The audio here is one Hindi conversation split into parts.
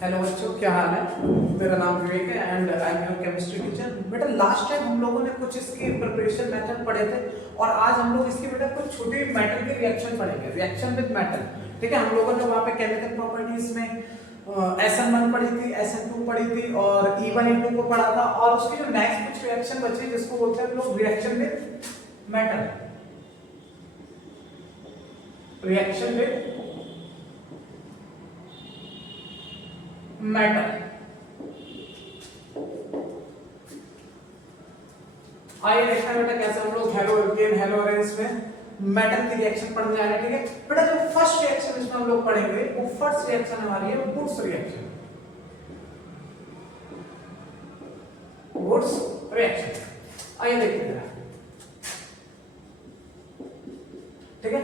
हेलो बच्चों, क्या हाल है। मेरा नाम विवेक है and I am your chemistry teacher. बेटा लास्ट टाइम हम लोगों ने कुछ इसकी प्रिपरेशन मेथड पढ़े थे और आज हम लोग इसकी बेटा कुछ छोटी मेटल के रिएक्शन पढ़ेंगे, रिएक्शन विद मेटल। ठीक है, हम लोगों ने वहाँ पे केमिकल प्रॉपर्टीज में SN1 पढ़ी थी, SN2 पढ़ी थी और E1 E2 को पढ़ा था। और उसकी जो नेक्स्ट कुछ रिएक्शन बची जिसको बोलते हैं हम लोग reaction with metal, reaction with metal. आइए देखते हैं बेटा कैसे हम लोग हेलो एल्केन हेलो अरेंज में मेटल की रिएक्शन पढ़ने जा रहे हैं। ठीक है बेटा, जो फर्स्ट रिएक्शन इसमें हम लोग पढ़ेंगे वो फर्स्ट रिएक्शन हमारी है वुड्स रिएक्शन। वुड्स रिएक्शन आइए देखते हैं। ठीक है,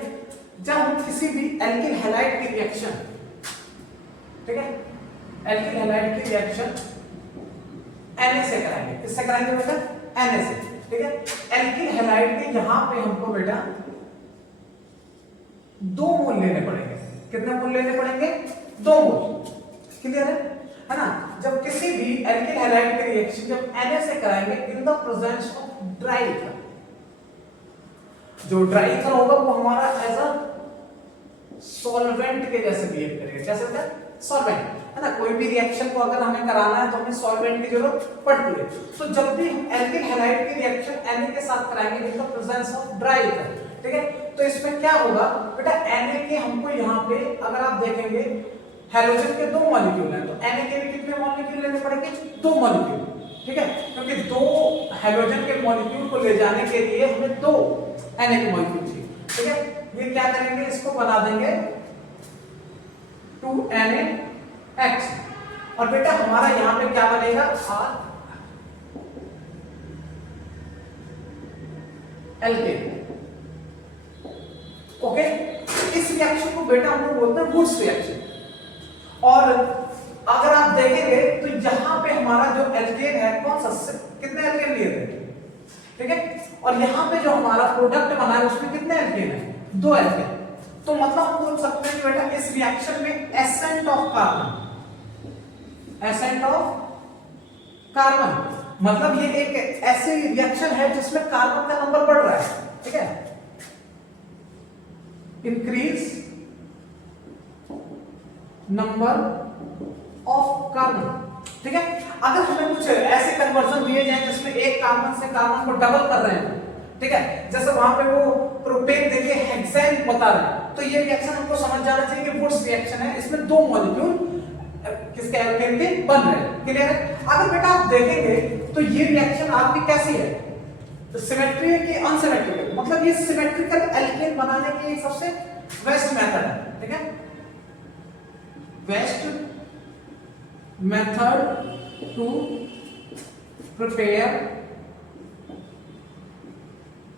जब हम किसी भी एल्किल हैलाइड की रिएक्शन, ठीक है, एल्किल हैलाइड की रिएक्शन Na से कराएंगे। किससे कराएंगे बेटा? Na से। ठीक है, एल्किल हैलाइड के यहां पे हमको बेटा 2 मोल लेने पड़ेंगे। कितने मोल लेने पड़ेंगे? 2 मोल। क्लियर है ना? जब किसी भी एल्किल हैलाइड की रिएक्शन जब Na से कराएंगे in the presence of dry ether, जो ड्राई ईथर होगा वो हमारा एज अ सॉल्वेंट के जैसे बिहेव करेगा। जैसे बेटा सॉल्वेंट है ना, कोई भी रिएक्शन को अगर हमें कराना है तो हमें सॉल्वेंट की जरूरत पड़ती है। तो जब भी हम एल्किल हैलाइड की रिएक्शन Na के साथ कराएंगे in the presence of dry ether, ठीक है, तो इसमें क्या होगा बेटा? Na के हमको यहाँ पे अगर आप देखेंगे हैलोजन के 2 मॉलिक्यूल हैं, तो Na के भी कितने मॉलिक्यूल लेने पड़ेंगे? 2 मॉलिक्यूल। ठीक है, क्योंकि 2 हैलोजन के मॉलिक्यूल को ले जाने के लिए हमें 2 Na के मॉलिक्यूल चाहिए। ठीक है, ये क्या करेंगे, इसको बना देंगे 2NaX और बेटा हमारा यहां पे क्या बनेगा? R alkane. ओके, इस रिएक्शन को बेटा हम लोग बोलते हैं वुड्स रिएक्शन। और अगर आप देखेंगे तो यहां पे हमारा जो एल्केन है कौन सा, कितने एल्केन लिए थे? ठीक है, और यहां पे जो हमारा प्रोडक्ट बना है उसमें कितने एल्केन है? 2 एल्केन। तो मतलब हम बोल सकते हैं कि बेटा इस रिएक्शन में ascent of carbon, ascent of carbon मतलब ये एक ऐसी रिएक्शन है जिसमें कार्बन का नंबर बढ़ रहा है। ठीक है, इंक्रीज नंबर ऑफ कार्बन। ठीक है, अगर हमें कुछ ऐसे कन्वर्जन दिए जाए जिसमें एक कार्बन से कार्बन को डबल कर रहे हैं, ठीक है, जैसे वहां पे वो प्रोपेन देखिए हेक्सेन बता रहे हैं, तो ये रिएक्शन हमको समझ जाना चाहिए कि वुड्स रिएक्शन है, इसमें 2 मॉलिक्यूल किसके एल्केन के बन रहे हैं। क्लियर है? अगर बेटा आप देखेंगे तो ये रिएक्शन आपकी कैसी है, तो सिमेट्री है कि अनसिमेट्रिकल, मतलब ये सिमेट्रिकल एल्केन बनाने की सबसे बेस्ट मेथड है। ठीक है, best method to prepare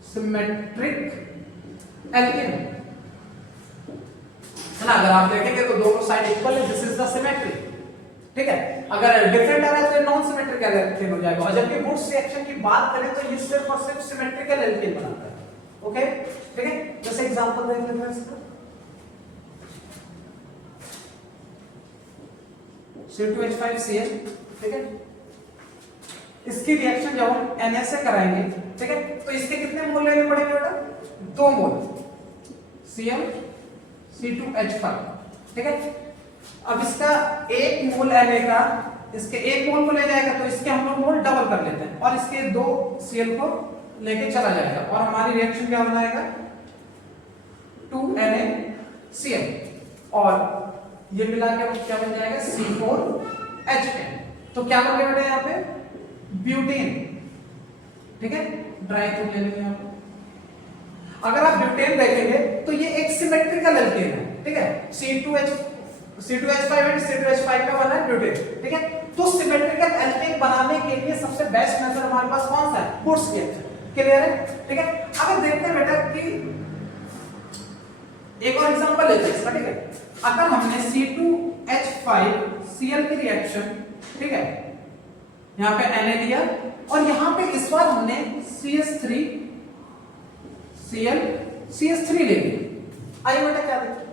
symmetric alkane है ना। अगर आप देखेंगे तो दोनों साइड इक्वल है, दिस इज द सिमेट्री। ठीक है, अगर डिफरेंट आ रहा है तो नॉन सिमेट्रिकल एल्केन हो जाएगा। और जबकि वुड्स रिएक्शन की बात करें तो ये सिर्फ और सिर्फ सिमेट्रिकल एल्केन बनाता है। ओके, ठीक है, जैसे एग्जांपल देख लेते हैं इसका। C2H5Cl, ठीक है, इसकी रिएक्शन जब हम Na से कराएंगे, ठीक है, तो इसके कितने मोल लेने पड़ेंगे बेटा? 2 मोल Cl C2H5। ठीक है, अब इसका 1 मोल Na का इसके 1 मोल को ले जाएगा तो इसके हम लोग मोल डबल कर लेते हैं और इसके 2 Cl को लेके चला जाएगा और हमारी रिएक्शन क्या बनाएगा? 2NaCl और ये मिला के क्या बन जाएगा? C4H10। तो क्या बन गया बेटा यहाँ पे? ब्यूटेन। ठीक है, ड्राई तो ले लेंगे आप। अगर आप ब्यूटेन देखेंगे तो ये एक सिमेट्रिकल एल्केन है। ठीक है, C2H5 एंड C2H5 का बना है ब्यूटेन। ठीक है, तो सिमेट्रिकल एल्केन बनाने के लिए सबसे बेस्ट मेथड हमारे पास कौन सा है? Wurtz reaction. क्लियर है? ठीक है, अगर देखते हैं बेटा कि एक और एग्जांपल लेते हैं इसका। ठीक है, अगर हमने C2H5Cl की रिएक्शन, ठीक है, यहां पे Na लिया और यहां पे इस बार हमने CH3Cl CH3 ले लिया। आइए बेटा क्या देखते हैं,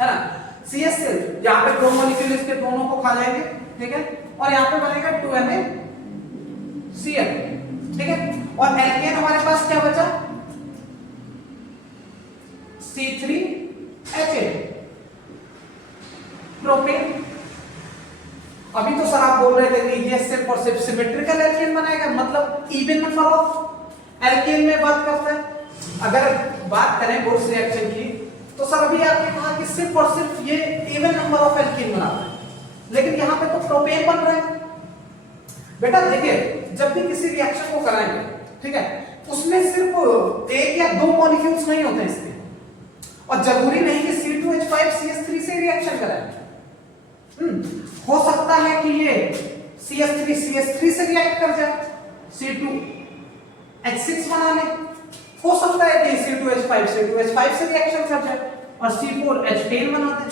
है ना, CH3 यहाँ पे दो मॉलिक्यूल इसके दोनों को खा जाएंगे, ठीक है, और यहाँ पे बनेगा 2NaCl, ठीक है। और एल्केन हमारे पास क्या बचा, C3H8 प्रोपेन। अभी तो सर आप बोल रहे थे कि ये सिर्फ और सिर्फ सिमेट्रिकल एल्केन बनाएगा, मतलब इवन नंबर ऑफ एल्केन में बात करता है। अगर बात करें बोर्स रिएक्शन की तो सर अभी आपने कहा कि सिर्फ और सिर्फ ये इवन नंबर ऑफ एल्केन बनाता है, लेकिन यहाँ पे तो प्रोपेन बन रहा है। बेटा देखिए, जब भी किसी रिएक्शन को कराएंगे, ठीक है, उसमें सिर्फ एक या दो मॉलिक्यूल्स नहीं होते हैं इसके, और जरूरी नहीं कि C2H5CH3 से रिएक्शन कराएं। हो सकता है कि ये CH3CH3 से रिएक्ट कर जाए, C2H6 बना ले। हो सकता है कि C2H5 से रिएक्शन कर जाए और C4H10 बना दे,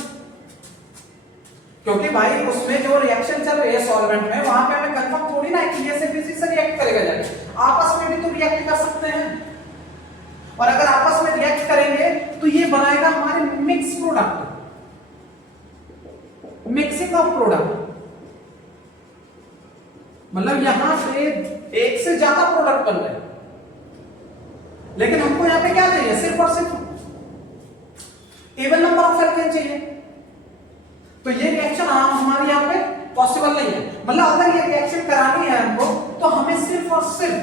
क्योंकि भाई उसमें जो रिएक्शन चल रही है सॉल्वेंट में, वहां पे हमें कंफर्म थोड़ी ना है कि ये सिर्फ इसी से रिएक्ट करेगा जाके, आपस में भी तो रिएक्ट कर सकते हैं। और अगर आपस में रिएक्ट करेंगे तो ये बनाएगा हमारे mix product, mixing of product, मतलब यहां से एक से ज्यादा प्रोडक्ट बन रहे हैं, लेकिन हमको यहां पे क्या चाहिए, सिर्फ और सिर्फ इवन नंबर ऑफ एल्केन चाहिए। तो ये रिएक्शन हमारे यहां पे पॉसिबल नहीं है। मतलब अगर ये रिएक्शन करानी है हमको तो हमें सिर्फ और सिर्फ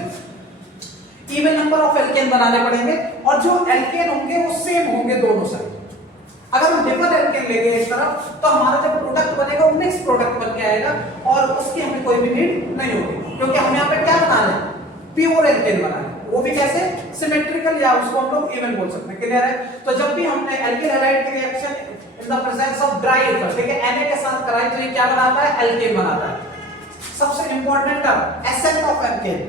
इवन नंबर ऑफ एल्केन बनाने पड़ेंगे, और जो एल्केन होंगे वो सेम होंगे दोनों साइड। अगर हम डिफरेंट एल्केन लेंगे इस तरफ तो हमारा जो प्रोडक्ट बनेगा वो मिक्स प्रोडक्ट बन के आएगा, और उसकी हमें कोई भी नीड नहीं होगी, क्योंकि हम यहाँ पे क्या बना रहे हैं, प्योर एल्केन बना रहे हैं, वो भी कैसे, सिमेट्रिकल, या उसको हम लोग इवन बोल सकते हैं। क्लियर है? तो जब भी हमने एल्किल हैलाइड की reaction in the presence of dry ether, ठीक है, Na के साथ कराई तो ये क्या बनाता है, एल्केन बनाता है। सबसे important term ascent of alkene,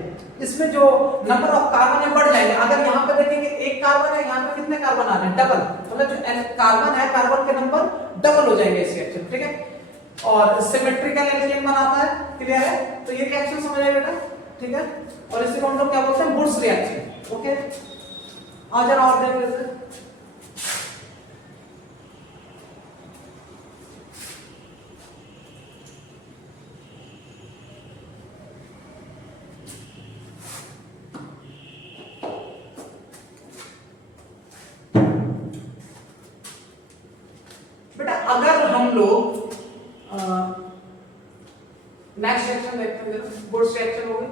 इसमें जो नंबर ऑफ कार्बन है बढ़ जाएंगे। अगर यहाँ पे देखेंगे एक कार्बन है, यहाँ पे कितने कार्बन आ रहे हैं, डबल, मतलब जो कार्बन है कार्बन के नंबर डबल हो जाएंगे इस रिएक्शन, ठीक है, और सिमेट्रिकल एल्केन बनाता है। क्लियर है? तो ये रिएक्शन समझ आए बेटा, ठीक है, और इसी को हम लोग क्या बोलते हैं, वुड्स रिएक्शन। ओके, आ जरा और देख लेते हैं। अगर हम लोग नेक्स्ट रिएक्शन देखते हैं, वुड्स रिएक्शन हो गई।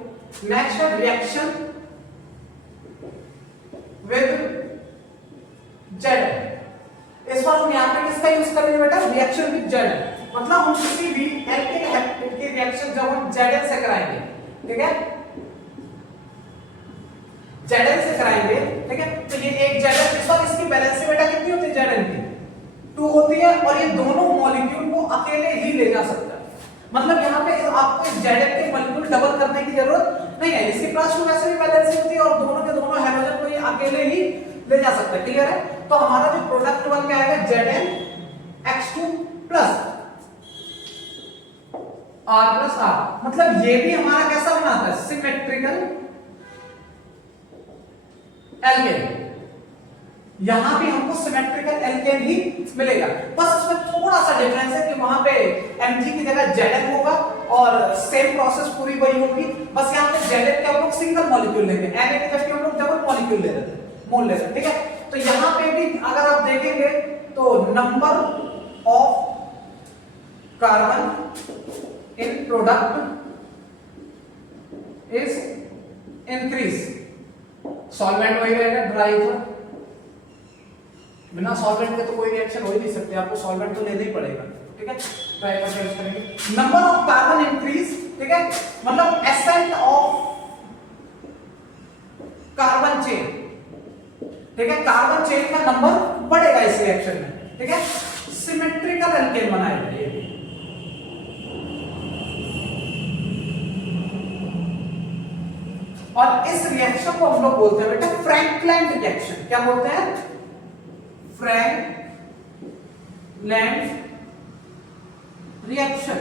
नेक्स्ट है रिएक्शन विद जेड। इस बार हम यहां पे किसका यूज करेंगे बेटा, रिएक्शन विद जेड, मतलब हम किसी भी एल्किल हैलाइड की रिएक्शन जब हम Zn से कराएंगे, ठीक है, Zn से कराएंगे, ठीक है, तो ये एक Zn, इस बार इसकी वैलेंसी बेटा कितनी होती है, Zn की 2 होती है, और ये दोनों मॉलिक्यूल को अकेले ही ले जा सकता है। मतलब यहाँ पे आपको इस Zn के मॉलिक्यूल डबल करने की जरूरत नहीं है, इसकी +2 वैसे भी वैलेंसी होती है, और दोनों के दोनों हाइड्रोजन को ये अकेले ही ले जा सकता है। क्लियर है? तो हमारा जो प्रोडक्ट बन के आएगा ZnX2 प्लस R+R, मतलब ये भी हमारा कैसा बनाता है, सिमेट्रिकल एल्केन। यहां भी हमको सिमेट्रिकल एल्केन ही मिलेगा, बस इसमें थोड़ा सा डिफरेंस है कि वहां पे Mg की जगह Zn होगा, और सेम प्रोसेस पूरी वही होगी, बस यहां पे Zn के हम लोग सिंगल मॉलिक्यूल लेंगे, Na की जगह हम लोग डबल मॉलिक्यूल ले लेते हैं, मोल ले लेते हैं, ठीक है। तो यहां पे भी अगर आप देखेंगे तो number of carbon in product is increase. Solvent वही रहेगा, ड्राई ईथर, बिना सॉल्वेंट के तो कोई रिएक्शन हो ही नहीं सकती, आपको सॉल्वेंट तो लेना ही पड़ेगा, ठीक है, ड्राई ईथर यूज करेंगे। नंबर ऑफ कार्बन इंक्रीज, ठीक है, मतलब एसेंट ऑफ कार्बन चेन, ठीक है, कार्बन चेन का नंबर बढ़ेगा इस रिएक्शन में, ठीक है, सिमेट्रिकल एल्केन बनाएगा ये। और इस रिएक्शन को हम लोग बोलते हैं बेटा फ्रैंकलैंड रिएक्शन। क्या बोलते हैं, फ्रैंकलैंड रिएक्शन।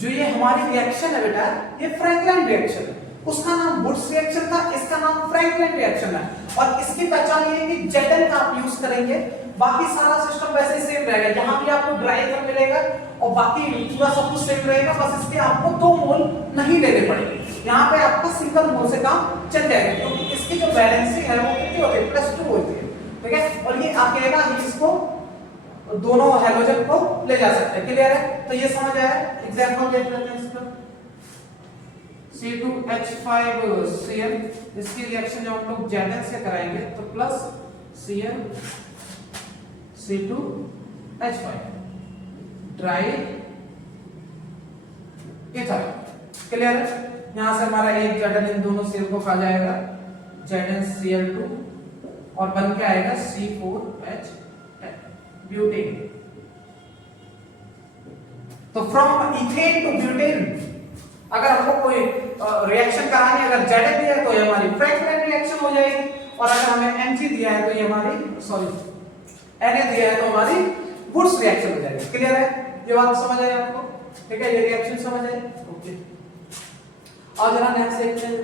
जो ये हमारी रिएक्शन है बेटा, ये फ्रैंकलैंड रिएक्शन है, उसका नाम वुड्स रिएक्शन था, इसका नाम फ्रैंकलैंड रिएक्शन है। और इसकी पहचान ये है कि Zn का आप यूज करेंगे, बाकी सारा सिस्टम वैसे ही सेम रहेगा। रहेगा, जहां भी आपको ड्राई ईथर मिलेगा और बाकी पूरा सब कुछ सेम रहेगा, बस इसके आपको 2 मोल नहीं लेने पड़ेंगे, यहाँ पे आपका सिंगल मोल से काम चल जाएगा, क्योंकि इसकी जो वैलेंसी है वो कितनी होती है, +2 होती है, ठीक है। और ये अकेला ही इसको दोनों हैलोजन को ले जा सकते हैं, क्लियर है। तो ये समझ आया। एग्जांपल देख लेते हैं इसका, C2H5Cl, इसकी रिएक्शन जब हम लोग Zn से कराएंगे तो plus Cl C2H5 dry ether, clear है। यहां से हमारा एक Zn इन दोनों सेल को खा जाएगा, ZnCl2, और बन के आएगा C4H10 ब्यूटेन। तो फ्रॉम इथेन टू ब्यूटेन अगर हमको कोई रिएक्शन करानी है, अगर Zn दिया है तो ये हमारी फ्रैंकलिन रिएक्शन हो जाएगी, और अगर हमें Mg दिया है तो ये हमारी Na दिया है तो हमारी वुड्स रिएक्शन हो जाएगी, क्लियर है। ये बात समझ आई आपको, ठीक है, ये रिएक्शन समझ आई, ओके। और जरा नेक्स्ट देखते हैं।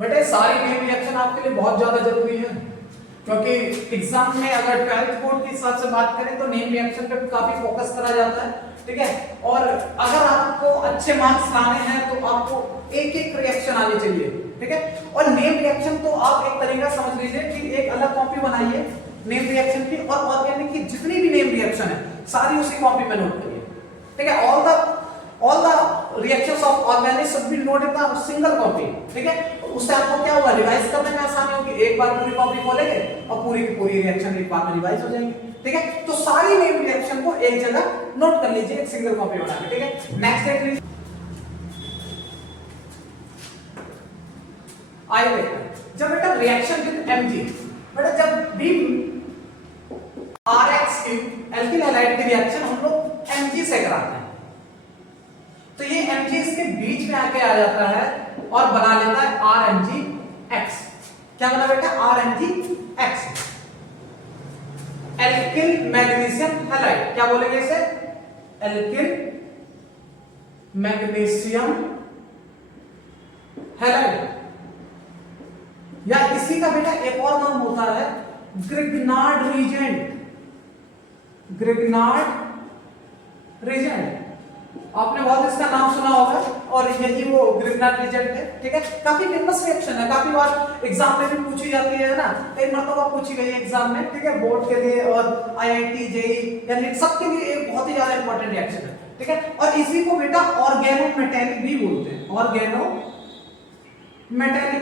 बेटे सारी नेम रिएक्शन आपके लिए बहुत ज्यादा जरूरी है, क्योंकि एग्जाम में अगर 12th बोर्ड के हिसाब से बात करें तो नेम रिएक्शन पे काफी फोकस करा जाता है, ठीक है। और अगर आपको अच्छे मार्क्स लाने हैं तो आपको एक एक रिएक्शन आनी चाहिए, ठीक है। और नेम रिएक्शन तो आप एक तरीका समझ लीजिए कि एक अलग कॉपी बनाइए नेम रिएक्शन की, और ऑर्गेनिक की जितनी भी नेम रिएक्शन है सारी उसी कॉपी में नोट करिए, ठीक है। All the reactions of organic should be noted in a single copy, ठीक है। उससे आपको क्या होगा, रिवाइज करने में आसानी होगी, एक बार पूरी कॉपी खोलेंगे और पूरी की पूरी रिएक्शन एक बार में रिवाइज हो जाएंगी, ठीक है। तो सारी नेम रिएक्शन को एक जगह नोट कर लीजिए, एक सिंगल कॉपी बना के, ठीक है। नेक्स्ट देख लीजिए, आइए देखते हैं। जब बेटा रिएक्शन विद Mg, बेटा जब भी RH एल्किल हैलाइड की रिएक्शन हम लोग Mg से कराते हैं, तो ये Mg इसके बीच में आके आ जाता है और बना लेता है RMgX। क्या बना बेटा, RMgX, एल्किल मैग्नीशियम हैलाइड। क्या बोलेंगे इसे, एल्किल मैग्नीशियम हैलाइड, या इसी का बेटा एक और नाम होता है ग्रिग्नार्ड रीजेंट। ग्रिग्नार्ड रीजेंट आपने बहुत इसका नाम सुना होगा, और यही वो ग्रिग्नार्ड रीजेंट है, ठीक है। काफी फेमस रिएक्शन है, काफी बार एग्जाम में भी पूछी जाती है ना, कई मरतबा पूछी गई है एग्जाम में, ठीक है, बोर्ड के लिए और IIT जेईई या नीट सबके लिए एक बहुत ही ज्यादा इंपॉर्टेंट रिएक्शन है, ठीक है। और इसी को बेटा ऑर्गेनोमेटेलिक भी बोलते हैं, ऑर्गेनोमेटेलिक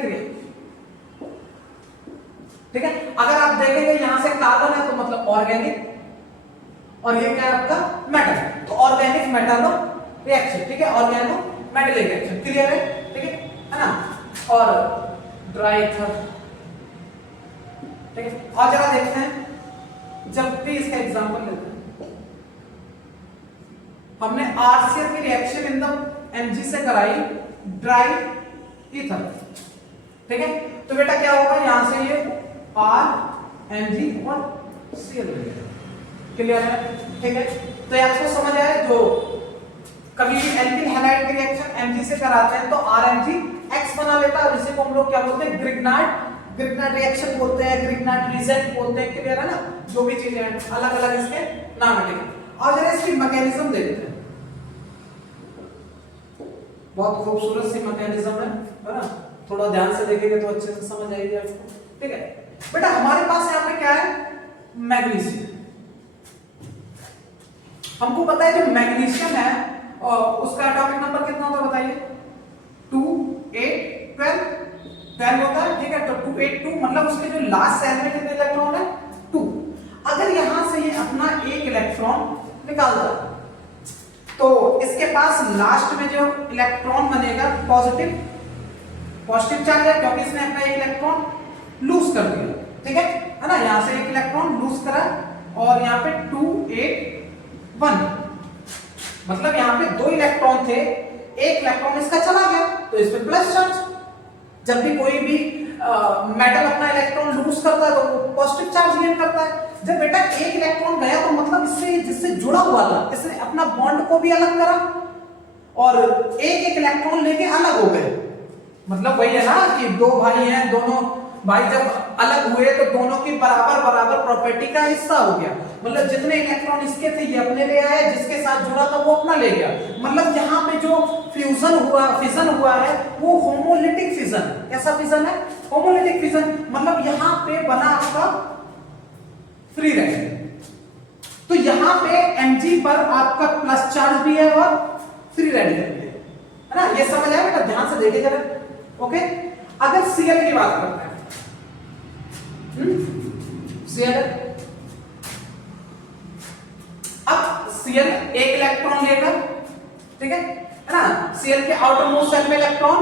रिएक्शन, ठीक है। अगर आप देखेंगे यहां से कार्बन है तो मतलब ऑर्गेनिक, और ये क्या है आपका मेटल, तो ऑर्गेनिक मेटलो रिएक्शन, ठीक है, ऑर्गेनोमेटेलिक रिएक्शन, क्लियर है, ठीक है ना। और ड्राई ईथर, ठीक है। और जरा देखते हैं, जब भी इसका एग्जांपल लेते हैं, हमने RCl की रिएक्शन इन द Mg से कराई ड्राई ईथर, ठीक है। तो बेटा क्या होगा, यहां से ये RMg और Cl, क्लियर है, ठीक है। तो ये आपको समझ आया, जो कभी भी एल्किल हैलाइड की रिएक्शन Mg से कराते हैं तो RMgX बना लेता है, और इसे को हम लोग क्या बोलते हैं, ग्रिग्नार्ड रिएक्शन बोलते हैं, ग्रिग्नार्ड रीजेंट बोलते हैं, क्लियर है ना। जो भी चीजें हैं अलग अलग इसके नाम है। और जरा इसकी मैकेनिज्म देखते हैं, बहुत खूबसूरत सी मैकेनिज्म है ना, थोड़ा ध्यान से देखेंगे तो अच्छे से समझ आएगी आपको, ठीक है। बेटा हमारे पास यहाँ पे क्या है, मैग्नीशियम। हमको पता है जो मैग्नीशियम है उसका एटॉमिक नंबर कितना होता है बताइए, 2 8 12 होता है, ठीक है। तो 2 8 2 मतलब उसके जो लास्ट सेल में कितने इलेक्ट्रॉन है, 2। अगर यहां से ये अपना एक इलेक्ट्रॉन निकालता है तो इसके पास लास्ट में जो इलेक्ट्रॉन बनेगा पॉजिटिव चार्ज है, क्योंकि इसने अपना एक इलेक्ट्रॉन लूज कर दिया, ठीक है ना। यहां से एक इलेक्ट्रॉन लूज करा और यहाँ पे 2 8 1, मतलब यहाँ पे 2 इलेक्ट्रॉन थे, एक इलेक्ट्रॉन इसका चला गया तो इस पे प्लस चार्ज। जब भी कोई भी मेटल अपना इलेक्ट्रॉन लूज करता है तो वो पॉजिटिव चार्ज गेन करता है। जब बेटा एक इलेक्ट्रॉन गया तो मतलब इससे जिससे जुड़ा हुआ था इसने अपना बॉन्ड को भी अलग करा और एक एक इलेक्ट्रॉन लेके अलग हो गए, मतलब वही है ना कि दो भाई हैं, दोनों भाई जब अलग हुए तो दोनों की बराबर बराबर प्रॉपर्टी का हिस्सा हो गया। मतलब जितने इलेक्ट्रॉन इसके थे ये अपने ले आए, जिसके साथ जुड़ा था वो अपना ले गया। मतलब यहाँ पे जो फिजन हुआ है वो होमोलिटिक फिजन। कैसा फिजन है? Homolytic fission. मतलब यहाँ पे बना आपका फ्री रेडिकल। तो यहाँ पे Mg पर आपका प्लस चार्ज भी है और फ्री रेडिकल भी है ना। ये समझ आया बेटा? ध्यान से देखिए जरा। ओके, अगर Cl की बात करते हैं, Cl, अब Cl एक इलेक्ट्रॉन लेगा, ठीक है ना। Cl के आउटर मोस्ट शेल में इलेक्ट्रॉन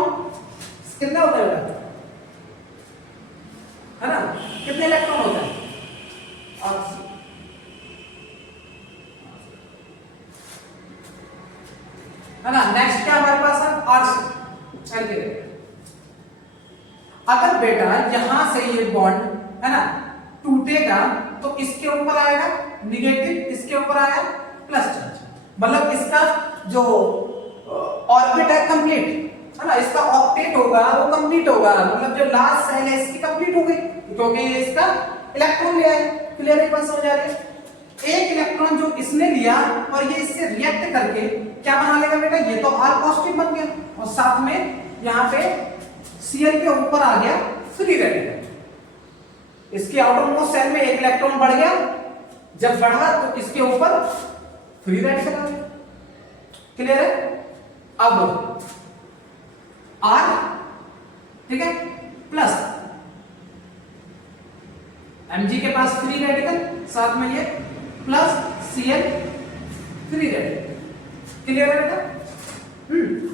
कितने होते हैं बेटा? है ना, कितने इलेक्ट्रॉन होते हैं? है ना। नेक्स्ट क्या हमारे पास है? आर। अगर बेटा यहां से ये बॉन्ड है ना टूटेगा तो इसके ऊपर आएगा निगेटिव, इसके ऊपर आया प्लस चार्ज। मतलब इसका जो ऑर्बिट है कंप्लीट, है ना, इसका ऑक्टेट होगा वो कंप्लीट होगा। मतलब जो लास्ट सेल है इसकी कंप्लीट हो गई क्योंकि ये इसका इलेक्ट्रॉन ले आए। क्लियर है? बात समझ आ रही है? एक इलेक्ट्रॉन जो इसने लिया और ये इससे रिएक्ट करके क्या बना लेगा बेटा? ये तो R पॉजिटिव बन गया और साथ में यहाँ पे Cl के ऊपर आ गया फ्री रेडिकल। इसके आउटर मोस्ट शेल में एक इलेक्ट्रॉन बढ़ गया, जब बढ़ा तो इसके ऊपर फ्री रेडिकल आ गया। क्लियर है? अब R, ठीक है, प्लस Mg के पास फ्री रेडिकल, साथ में ये plus Cl free radical. Clear है बेटा?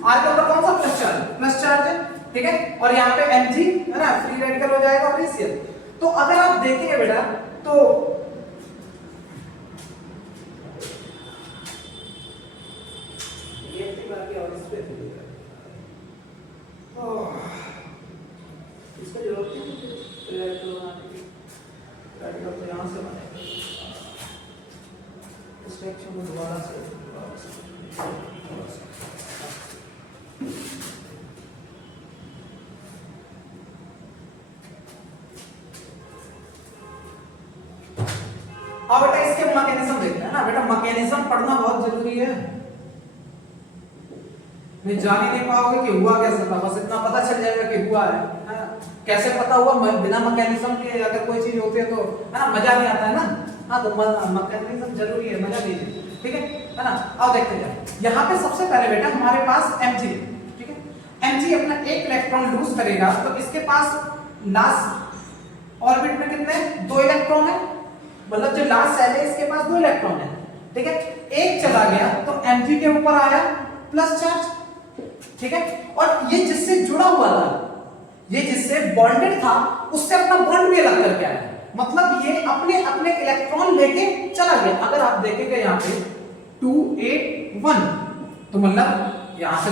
R के ऊपर कौन सा प्लस चार्ज? प्लस चार्ज है, ठीक है। और यहाँ पे Mg है ना फ्री रेडिकल हो जाएगा और Cl। तो अगर आप देखेंगे बेटा तो ये और इस पे इसका जरूरत नहीं रेडिकल तो यहाँ से बनेगा। इस रिएक्शन को दोबारा से अब बेटा इसके मैकेनिज्म देखते हैं ना। बेटा मैकेनिज्म पढ़ना बहुत जरूरी है, नहीं जान ही नहीं पाओगे कि हुआ कैसे था, बस इतना पता चल जाएगा कि हुआ है ना? कैसे पता हुआ? बिना मैकेनिज्म के अगर कोई चीज होती है तो है ना मजा नहीं आता है ना। हाँ, तो मैकेनिज्म जरूरी है, मजा लीजिए, ठीक है ना। अब देखते हैं यहाँ पे सबसे पहले बेटा हमारे पास Mg, ठीक है। Mg अपना एक इलेक्ट्रॉन लूज करेगा तो इसके पास लास्ट ऑर्बिट में कितने? 2 इलेक्ट्रॉन है। मतलब जो लास्ट सेल है इसके पास 2 इलेक्ट्रॉन है, ठीक है। एक चला गया तो Mg के ऊपर आया प्लस चार्ज, ठीक है। और ये जिससे जुड़ा हुआ था, ये जिससे बॉन्डेड था, उससे अपना बॉन्ड भी अलग करके आया। मतलब ये अपने अपने इलेक्ट्रॉन लेके चला गया। अगर आप देखेंगे यहाँ पे 2 8 1, तो मतलब यहाँ से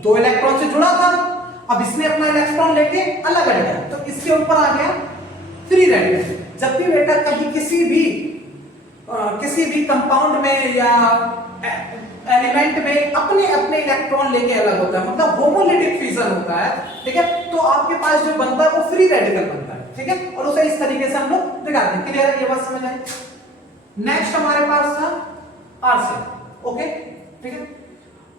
दो इलेक्ट्रॉन से जुड़ा था, अब इसने अपना इलेक्ट्रॉन लेके अलग हट गया तो इसके ऊपर आ गया फ्री रेडिकल। जब भी बेटा कहीं किसी भी कंपाउंड में या एलिमेंट में अपने अपने इलेक्ट्रॉन लेके अलग होता है, मतलब होमोलिटिक फिजन होता है, ठीक है। तो आपके पास जो बनता है वो फ्री रेडिकल बनता है, ठीक है। और उसे इस तरीके से हम लोग दिखाते हैं। क्लियर है? ये बात समझ आई? नेक्स्ट हमारे पास था आरसीएल, ओके, ठीक है।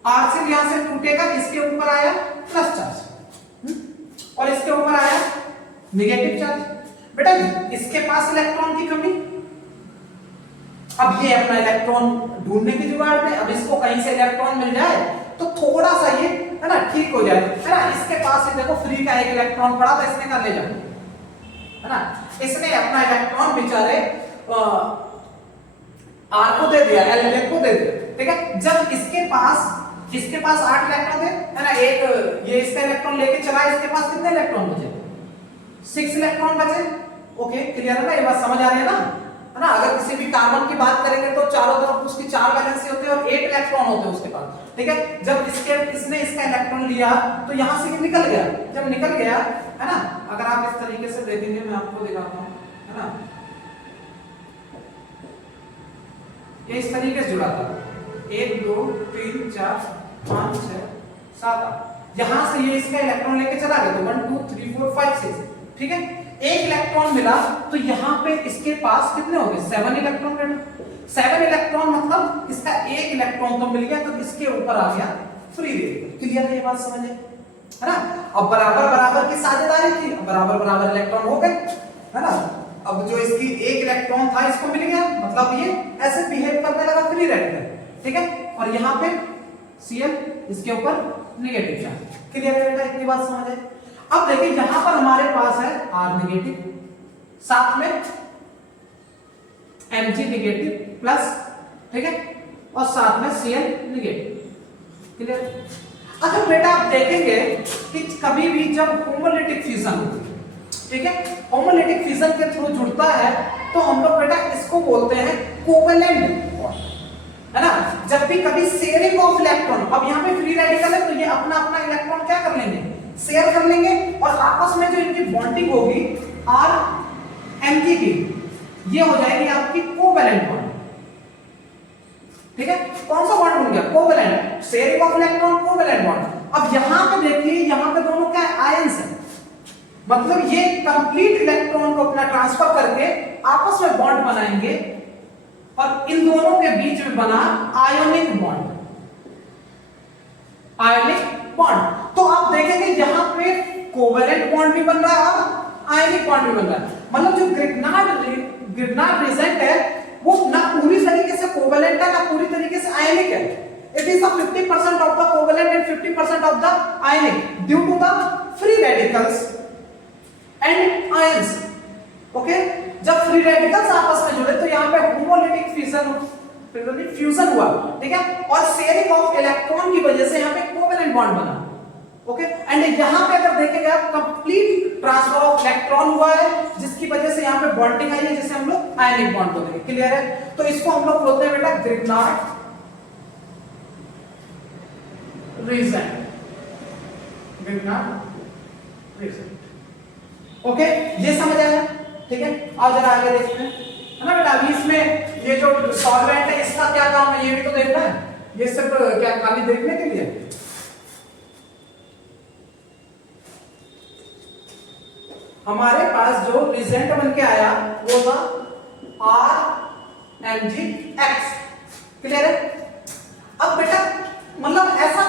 आरसीएल यहां से टूटेगा, इसके ऊपर आया प्लस चार्ज और इसके ऊपर आया नेगेटिव चार्ज। बेटा इसके पास इलेक्ट्रॉन की कमी, अब ये अपना इलेक्ट्रॉन ढूंढने की जुगाड़ में, अब इसको कहीं से इलेक्ट्रॉन मिल जाए तो थोड़ा सा ये है ना ठीक हो जाए, है ना। इसके पास ये देखो फ्री का एक इलेक्ट्रॉन पड़ा था, इसने कर ले जाओ, है ना। इसने अपना इलेक्ट्रॉन बेचारे आर को दे दिया, एल को दे दिया, ठीक है। जब इसके पास 8 इलेक्ट्रॉन थे, है ना। एक ये इसका इलेक्ट्रॉन लेके चला, इसके पास कितने इलेक्ट्रॉन बचे? 6 इलेक्ट्रॉन बचे। ओके, क्लियर है ना? ये बात समझ आ रही है ना, है ना। अगर किसी भी कार्बन की बात करेंगे तो चारों तरफ उसकी 4 वैलेंसी होती है और 8 इलेक्ट्रॉन होते हैं उसके पास, ठीक है। जब इसने इसका इलेक्ट्रॉन लिया तो यहां से निकल गया। जब निकल गया, है ना, अगर आप इस तरीके से देखेंगे, मैं आपको दिखाता हूं, है ना, ये इस तरीके से जुड़ा था 1 2 3 4 5 6 7 8, यहां से ये इसका इलेक्ट्रॉन लेके चला गया तो 1 2 3 4 5 6, ठीक है, एक इलेक्ट्रॉन मिला तो यहां पे इसके पास कितने हो गए 7 इलेक्ट्रॉन रहना, 7 इलेक्ट्रॉन मतलब इसका एक इलेक्ट्रॉन तो मिल गया तो इसके ऊपर आ गया फ्री रेडिकल। क्लियर है ये बात, समझ है ना। अब बराबर बराबर की साझेदारी थी, बराबर बराबर इलेक्ट्रॉन हो गए, है ना। अब जो इसकी एक इलेक्ट्रॉन था इसको मिल गया, मतलब ये ऐसे बिहेव करने लगा फ्री रेडिकल, ठीक है। और यहाँ पे Cl इसके ऊपर नेगेटिव चार्ज। क्लियर है बेटा, इतनी बात समझ है। अब देखिए यहां पर हमारे पास है R नेगेटिव, साथ में Mg नेगेटिव प्लस, ठीक है, और साथ में Cl नेगेटिव। क्लियर। अगर बेटा आप देखेंगे कि कभी भी जब होमोलिटिक फ्यूजन होती है, ठीक है, होमोलिटिक फ्यूजन के थ्रू जुड़ता है तो हम लोग बेटा इसको बोलते हैं कोवेलेंट बॉन्ड, है ना। जब भी कभी शेयरिंग ऑफ इलेक्ट्रॉन, अब यहाँ पे फ्री रेडिकल है तो ये अपना अपना इलेक्ट्रॉन क्या कर लेंगे, शेयर कर लेंगे, और आपस में जो इनकी बॉन्डिंग होगी R Mg की, ये हो जाएगी आपकी कोवेलेंट बॉन्ड, ठीक है। कौन सा बॉन्ड बन गया, covalent, sharing of electron, covalent bond. अब यहां पे देखिए, यहां पे दोनों क्या आयंस है, मतलब ये कंप्लीट इलेक्ट्रॉन को अपना ट्रांसफर करके आपस में बॉन्ड बनाएंगे और इन दोनों के बीच में बना आयोनिक बॉन्ड, आयोनिक बॉन्ड। तो आप देखेंगे यहां पे कोवेलेंट बॉन्ड भी बन रहा है और आयोनिक बॉन्ड भी बन रहा है, मतलब जो ग्रिग्नार्ड रिजल्ट है वो ना पूरी तरीके से कोवेलेंट है ना पूरी तरीके से आयनिक है। It is 50% of the covalent and 50% of the ionic due to the free radicals and ions. Okay, जब फ्री रेडिकल्स आपस में जुड़े तो यहां पे होमोलिटिक फ्यूजन हुआ, ठीक है, और शेयरिंग ऑफ इलेक्ट्रॉन की वजह से यहां पे कोवेलेंट बॉन्ड बना। ओके, एंड यहां पे अगर देखेंगे आप कंप्लीट ट्रांसफर ऑफ इलेक्ट्रॉन हुआ है जिसकी वजह से यहां पे बॉन्डिंग आई है जिसे हम लोग आयनिक बॉन्ड बोलते हैं। क्लियर है, तो इसको हम लोग बोलते हैं बेटा Grignard result, Grignard result. Okay, ये समझ आया, ठीक है। अब जरा आगे देखते हैं, है ना बेटा। अभी इसमें ये जो सॉल्वेंट है इसका क्या काम है ये भी तो देखना है, ये सिर्फ क्या खाली देखने के लिए। हमारे पास जो रिजल्ट बन के आया वो था RMgX। क्लियर है। अब बेटा मतलब ऐसा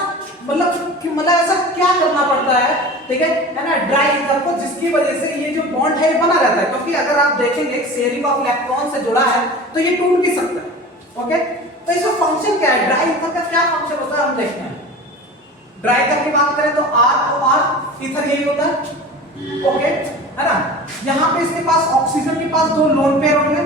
ऐसा क्या करना पड़ता है, ठीक है ना, ड्राई ईथर को, जिसकी वजह से ये जो बॉन्ड है ये बना रहता है, क्योंकि अगर आप देखेंगे शेयरिंग ऑफ इलेक्ट्रॉन से जुड़ा है तो ये टूट भी सकता है। ओके, तो इसका फंक्शन क्या है, ड्राई ईथर का क्या फंक्शन होता है हम देखते हैं। ड्राई ईथर की बात करें तो R और R ईथर यही होता है। ओके, है ना। यहां पे इसके पास ऑक्सीजन के पास दो लोन पेयर होंगे।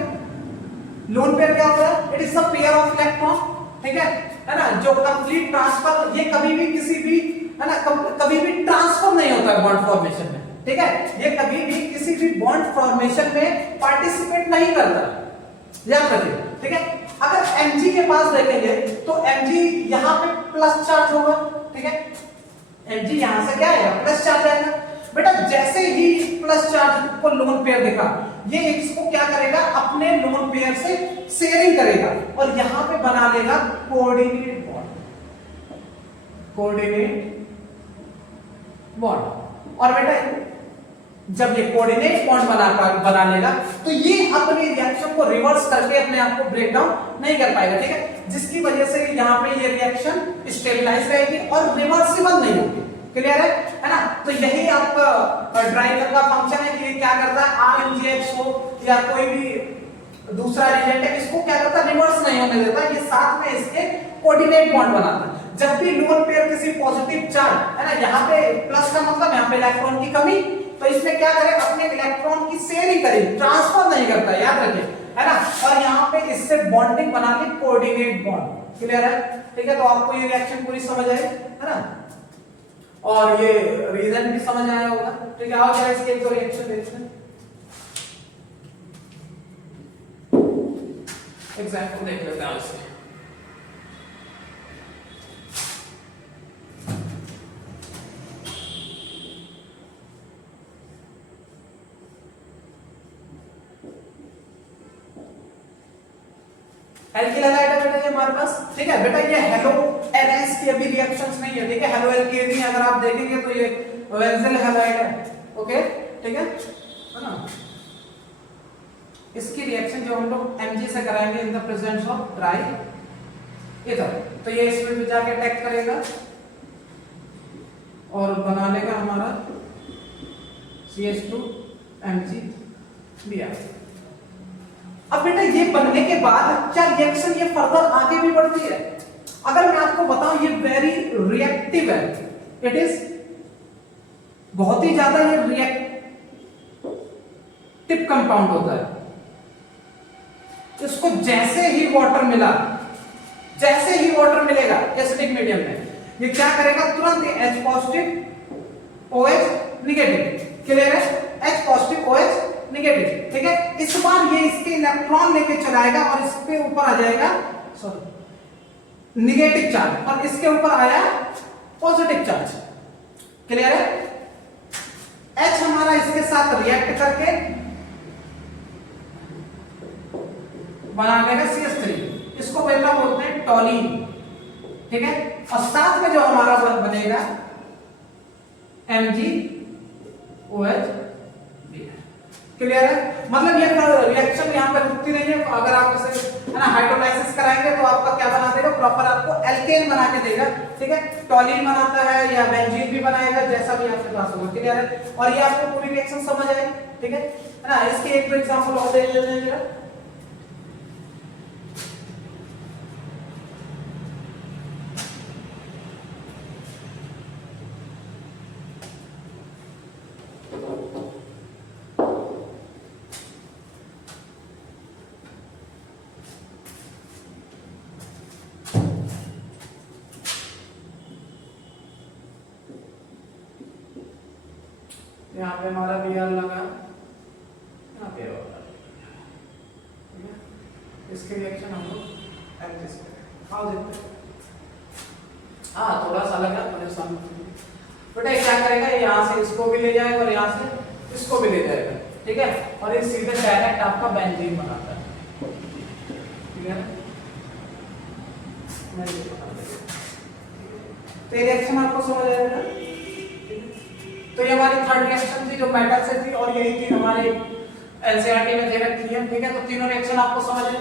लोन पेयर क्या होता है, it is the pair of electron, ठीक है ना, जो कंप्लीट ट्रांसफर, ये कभी भी किसी भी, है ना, कभी भी ट्रांसफर नहीं होता है बॉन्ड फॉर्मेशन में, ठीक है, ये कभी भी किसी भी बॉन्ड फॉर्मेशन में पार्टिसिपेट नहीं करता, याद रखिए, ठीक है। अगर Mg के पास देखेंगे तो Mg यहां पे प्लस चार्ज होगा, ठीक है, Mg यहां से क्या आएगा, प्लस चार्ज आएगा। बेटा जैसे ही प्लस चार्ज को लोन पेयर देखा, ये इसको क्या करेगा, अपने लोन पेयर से शेयरिंग करेगा और यहां पे बना लेगा कोऑर्डिनेट बॉन्ड, कोऑर्डिनेट बॉन्ड। और बेटा जब ये कोऑर्डिनेट बॉन्ड बना लेगा तो ये अपनी रिएक्शन को रिवर्स करके अपने आप को ब्रेक डाउन नहीं कर पाएगा, ठीक है, जिसकी वजह से यहां पे ये रिएक्शन स्टेबलाइज रहेगी और रिवर्सिबल नहीं होगी। क्लियर है ना। तो यही आपका ड्राई ईथर का फंक्शन है कि क्या करता है, RMgX हो या कोई भी दूसरा रिएजेंट है, इसको क्या करता है, रिवर्स नहीं होने देता, ये साथ में इसके कोऑर्डिनेट बॉन्ड बनाता है। जब भी लोन पेयर किसी पॉजिटिव चार्ज, है ना, यहाँ पे प्लस का मतलब यहाँ पे इलेक्ट्रॉन की कमी, तो इसमें क्या करे, अपने इलेक्ट्रॉन की शेयरिंग करे, ट्रांसफर नहीं करता, याद रखिए, है ना। और यहाँ पे इससे बॉन्डिंग बना ली कोऑर्डिनेट बॉन्ड। क्लियर है, ठीक है। तो आपको ये रिएक्शन पूरी समझ आई, है ना, और ये रीजन भी समझ आया होगा, ठीक है। आओ जरा इसके एक दो रिएक्शन देखते हैं, एग्जांपल देख लेते हैं इसके। एल्किल हैलाइड है बेटा ये हमारे पास, ठीक है बेटा, ये हेलो NH की अभी रिएक्शंस नहीं है, ठीक है। हेलो एल्केन अगर आप देखेंगे तो ये बेंजील हैलाइड है, ओके, ठीक है ना। इसकी रिएक्शन जो हम लोग Mg से कराएंगे in the presence of dry ether, तो ये इसमें भी जाके अटैक करेगा और बना लेगा हमारा CH2Mg Br। अब बेटा ये बनने के बाद क्या रिएक्शन ये फर्दर आगे भी बढ़ती है? अगर मैं आपको बताऊं ये वेरी रिएक्टिव है, इट इज बहुत ही ज्यादा ये रिएक्टिव कंपाउंड होता है। इसको जैसे ही वाटर मिलेगा एसिडिक मीडियम में, ये क्या करेगा, तुरंत H positive OH negative, clear है, H पॉजिटिव OH नेगेटिव, ठीक है। इस बार ये इसके इलेक्ट्रॉन लेके चलाएगा और इसके ऊपर आ जाएगा नेगेटिव चार्ज और इसके ऊपर आया पॉजिटिव चार्ज, क्लियर है। H हमारा इसके साथ रिएक्ट करके बना लेगा CH3, इसको बेटा बोलते हैं टॉलीन, ठीक है। और साथ में जो हमारा बनेगा MgOH, क्लियर है। मतलब ये रिएक्शन यहाँ पे रुकती नहीं है। अगर आप इसे है ना हाइड्रोलाइसिस कराएंगे तो आपका क्या बना देगा, प्रॉपर आपको एल्केन बना के देगा, ठीक है। टॉलीन बनाता है या बेंजीन भी बनाएगा, जैसा भी आपके पास होगा, क्लियर है। और ये आपको पूरी रिएक्शन समझ आएगी, ठीक है ना। इसकी एक दो एग्जांपल और दे दीजिए। यहाँ पे हमारा Br लगा, यहाँ पे होगा, ठीक है। इसके रिएक्शन हम लोग एडजस्ट करें, हाँ थोड़ा सा लगा परेशान बेटा। क्या करेगा, यहाँ से इसको भी ले जाएगा और यहाँ से इसको भी ले जाएगा, ठीक है। और ये सीधे डायरेक्ट आपका बेंजीन बनाता है, ठीक है। तो ये रिएक्शन आपको समझ आएगा। तो ये हमारी थर्ड रिएक्शन थी जो मेटल से थी और यही थी हमारे एनसीईआरटी में दे रखी है, ठीक है। तो तीनों रिएक्शन आपको समझ आए।